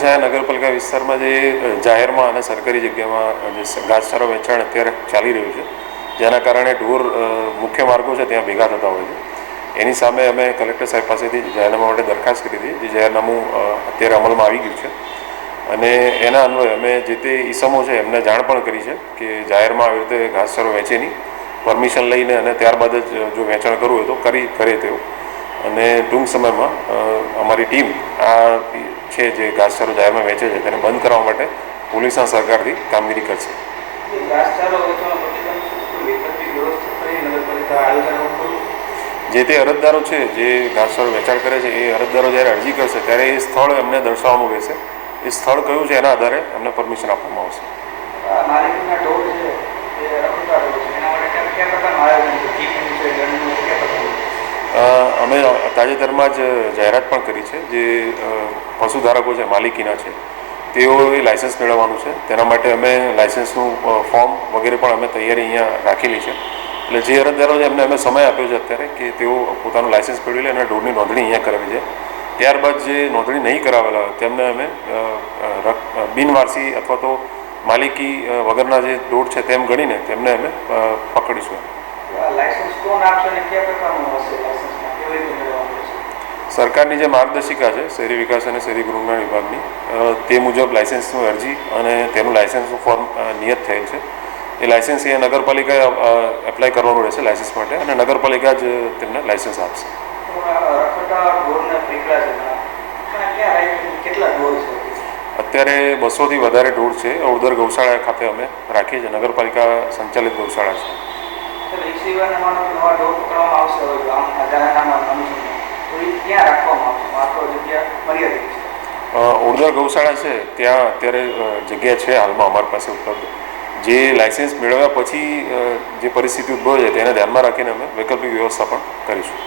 છૂટાછવાયા નગરપાલિકા વિસ્તારમાં જે જાહેરમાં અને સરકારી જગ્યામાં જે ઘાસચારો વેચાણ અત્યારે ચાલી રહ્યું છે, જેના કારણે ઢોર મુખ્ય માર્ગો છે ત્યાં ભેગા થતા હોય છે, એની સામે અમે કલેક્ટર સાહેબ પાસેથી જાહેરનામા માટે દરખાસ્ત કરી હતી, જે જાહેરનામું અત્યારે અમલમાં આવી ગયું છે અને એના અન્વયે અમે જે તે ઈસમો છે એમને જાણ પણ કરી છે કે જાહેરમાં આવી રીતે ઘાસચારો વેચે નહીં, પરમિશન લઈને અને ત્યારબાદ જ જો વેચાણ કરવું હોય તો કરે તેવું. અને ટૂંક સમયમાં અમારી ટીમ આ છે જે ઘાસચારો જાહેરમાં વેચે છે તેને બંધ કરવા માટે પોલીસના સહકારથી કામગીરી કરશે. જે તે અરજદારો છે જે ઘાસચારો વેચાણ કરે છે એ અરજદારો જ્યારે અરજી કરશે ત્યારે એ સ્થળ એમને દર્શાવવાનું રહેશે, એ સ્થળ કયું છે એના આધારે એમને પરમિશન આપવામાં આવશે. અમે તાજેતરમાં જ જાહેરાત પણ કરી છે, જે પશુધારકો છે માલિકીના છે તેઓએ લાયસન્સ મેળવવાનું છે, તેના માટે અમે લાયસન્સનું ફોર્મ વગેરે પણ અમે તૈયારી અહીંયા રાખેલી છે. એટલે જે અરજદારો છે એમને અમે સમય આપ્યો છે અત્યારે કે તેઓ પોતાનું લાયસન્સ મેળવી લે અને ઢોરની નોંધણી અહીંયા કરાવી છે. ત્યારબાદ જે નોંધણી નહીં કરાવેલા હોય તેમને અમે બિનવારસી અથવા તો માલિકી વગરના જે ઢોર છે તેમ ગણીને તેમને અમે પકડીશું. સરકારની જે માર્ગદર્શિકા છે શહેરી વિકાસ અને શહેરી ગૃહના વિભાગની, તે મુજબ લાયસન્સની અરજી અને તેનું લાયસન્સનું ફોર્મ નિયત થયેલ છે. એ લાયસન્સ એ નગરપાલિકાએ એપ્લાય કરવાનું રહેશે લાયસન્સ માટે અને નગરપાલિકા જ તેમને લાયસન્સ આપશે. અત્યારે 200થી વધારે ઢોર છે, ઓળદર ગૌશાળા ખાતે અમે રાખીએ છીએ, નગરપાલિકા સંચાલિત ગૌશાળા છે. ઓળદર ગૌશાળા છે ત્યાં અત્યારે જગ્યા છે હાલમાં અમારી પાસે ઉપલબ્ધ. જે લાયસન્સ મેળવ્યા પછી જે પરિસ્થિતિ ઉદ્ભવે છે તેને ધ્યાનમાં રાખીને અમે વૈકલ્પિક વ્યવસ્થા પણ કરીશું.